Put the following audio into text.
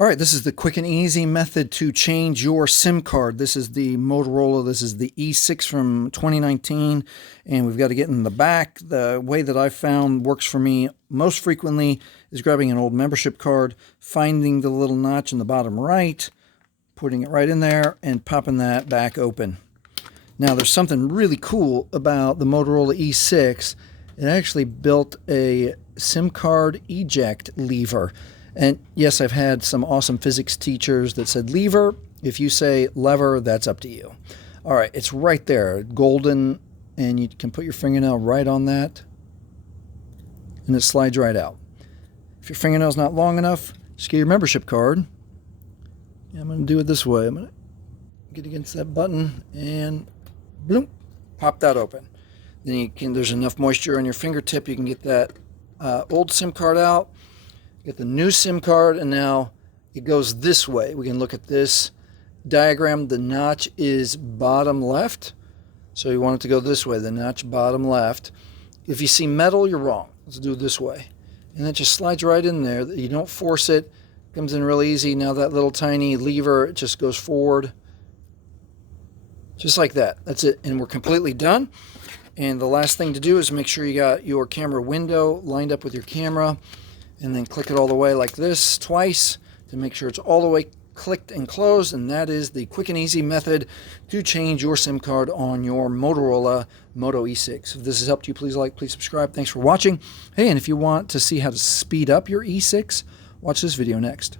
All right, this is the quick and easy method to change your SIM card. This is the Motorola. This is the E6 from 2019, and we've got to get in the back. The way that I've found works for me most frequently is grabbing an old membership card, finding the little notch in the bottom right, putting it right in there, and popping that back open. Now, there's something really cool about the Motorola E6. It actually built a SIM card eject lever. And yes, I've had some awesome physics teachers that said lever. If you say lever, that's up to you. All right, it's right there, golden, and you can put your fingernail right on that, and it slides right out. If your fingernail's not long enough, just get your membership card. And I'm going to do it this way. I'm going to get against that button and boom, pop that open. Then you can, there's enough moisture on your fingertip, you can get that old SIM card out. Get the new SIM card, and now it goes this way. We can look at this diagram. The notch is bottom left, so you want it to go this way, the notch bottom left. If you see metal, you're wrong. Let's do it this way. And it just slides right in there. You don't force it. It comes in real easy. Now that little tiny lever, it just goes forward. Just like that. That's it. And we're completely done. And the last thing to do is make sure you got your camera window lined up with your camera. And then click it all the way like this twice to make sure it's all the way clicked and closed. And that is the quick and easy method to change your SIM card on your Motorola Moto E6. If this has helped you, please like, please subscribe. Thanks for watching. Hey, and if you want to see how to speed up your E6, watch this video next.